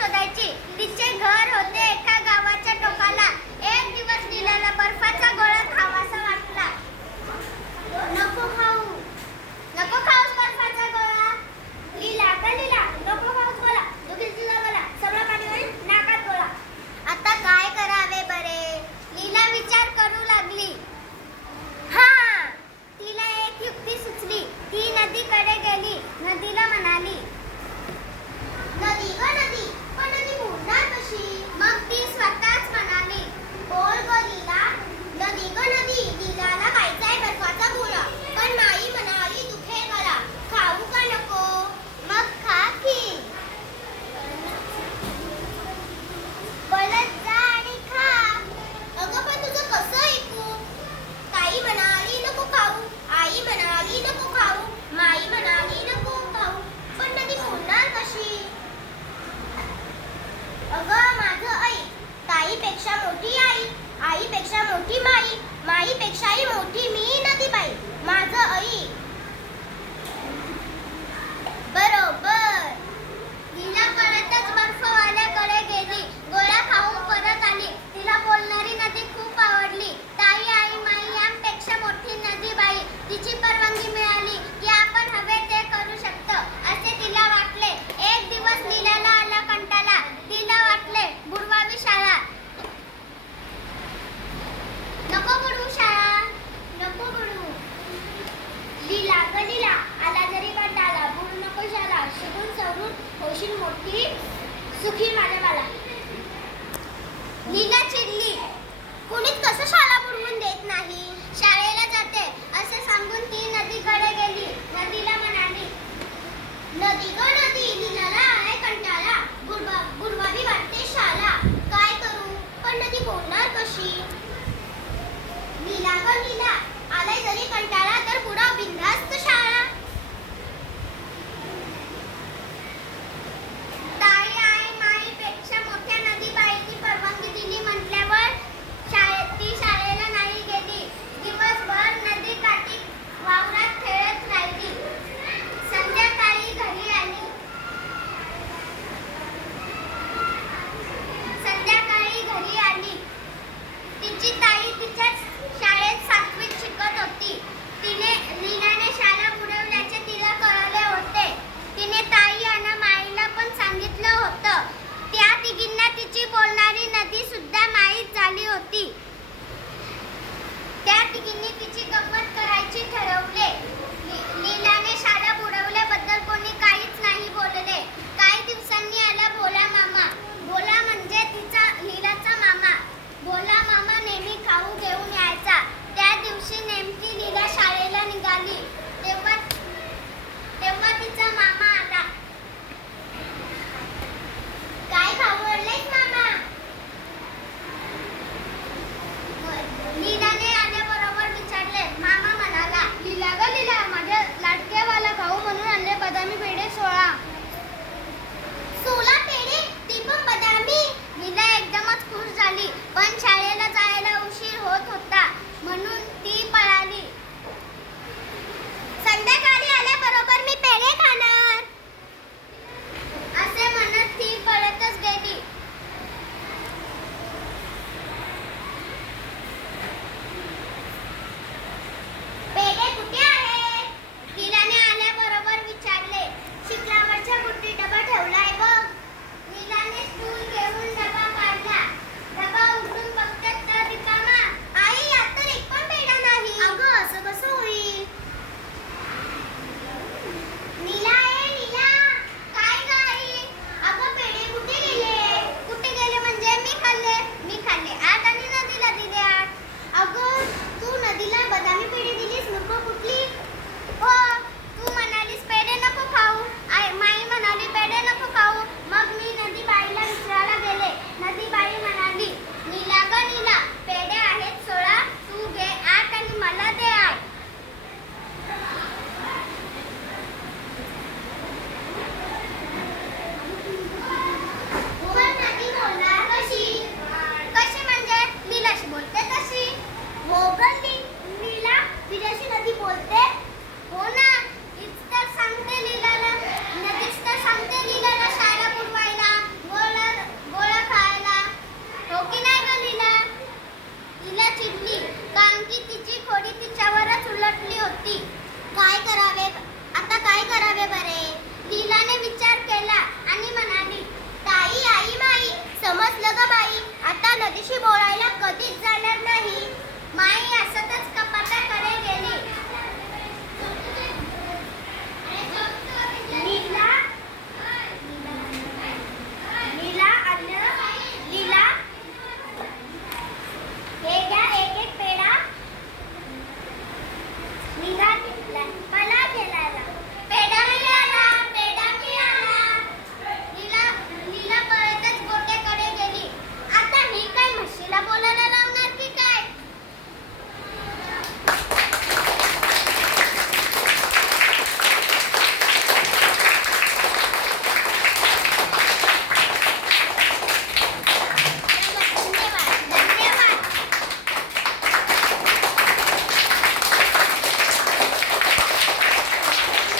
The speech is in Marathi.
शोधायची. तिचे घर होते एका गावाच्या टोकाला. एक दिवस लीलाला बर्फाचा गोळा खावासा वाटला. नको खाऊ, नको खाऊस बर्फाचा गोळा. लीला का लीला, नको खाऊस गोळा. दुखील तुला गोळा, सगळं पाणी होईल नाकात गोळा. आता काय करावे बरे? लीला विचार करू लागली. हा, तिला एक युक्ती सुचली. ती नदीकडे गेली. नदीला म्हणाली, नदी ग नदी, पण नदी बुडणार कशी? मग ती स्वतःच म्हणाली, बोल ग लीला. नदी ग नदी, लीलाला खायचाय बर्फाचा गोळा, पण माई म्हणाली दुखे गळा. खाऊ का नको? मग खा की. बोलत जा आणि खा. अगं पण तुझं कसं ऐकू? ताई म्हणाली नको खाऊ, आई म्हणाली नको खाऊ, माई म्हणाली नको खाऊ, पण नदी बुडणार कशी? अगं माझं ऐक. ताईपेक्षा मोठी आई, आईपेक्षा मोठी माई, माईपेक्षाही मोठी मी नदीबाई. माझं ऐक. बरोबर. लीला पळतच बर्फवाल्याकडे गेली. गोळा खाऊन परत आली. तिला बोलणारी नदी खूप आवडली. ताई, आई, माई यांपेक्षा मोठी नदीबाई. तिची परवानगी मिळाली की आपण हवे ते करू शकतो असे तिला वाटले. एक दिवस लीलाला आला कंटाळा. तिला वाटले बुडवावी शाळा. नको बुडवू शाळा, नको बुडवू. लीला ग लीला, आला जरी कंटाळा, बुडू नको शाळा. शिकून सवरून होशील मोठी, सुखी माझ्या बाला. लीला चिडली. कुणीच कसं शाळा बुडवून देत नाही. शाळेला जाते असे सांगून ती नदीकडे गेली. नदीला म्हणाली, नदी ग नदी, लीलाला आलाय कंटाळा, बुडवावी वाटते शाळा. काय करू? पण नदी बुडणार कशी? लीला ग लीला, आलाय जरी कंटाळा तर बुडाव बिनधास्त शाळा. ताई, आई, माईपेक्षा मोठ्या नदीबाईंनी परवानगी दिली म्हटल्यावर ती शाळेला नाही गेली. दिवसभर नदी काठी वावरात खेळत राहिली. संध्याकाळी घरी आली. तिची ताई तिच्याच शाळेत 7वीत शिकत होती. लीलाने शाळा बुडवल्याचे तिला कळले होते. तिने ताई आणि माईला पण सांगितलं होतं. त्या तिघींना तिची बोलणारी नदी सुद्धा माहीत झाली होती. त्या तिघींनी तिची गंमत करायची ठरवले. लीलाने शाळा बुडवल्याबद्दल कोणी काहीच नाही बोलले. काही दिवसांनी आला भोला मामा. भोला म्हणजे लीलाचा मामा. भोला मामा नेहमी खाऊ घेऊन यायचा. त्या दिवशी नेमकी लीला शाळेला निघाली तेव्हा तिचा मामा आला. काय खाऊ आणलेस मामा? लीलाने आल्याबरोबर विचारले. मामा म्हणाला, लीला ग लीला, माझ्या लाडक्यावाला खाऊ म्हणून आणले बदामी पेढे 16. 16 पेढे, ती पण बदामी? लीला एकदमच खुश झाली. पण शाळेला जायला उशीर होत होता म्हणून ती पळाली. संध्याकाळी आल्याबरोबर मी पेढे खाणार. काय करावे आता काय करावे बरे? लीलाने विचार केला आणि म्हणाली, ताई आई माई समजलं ग बाई, आता नदीशी बोलायला कधीच जाणार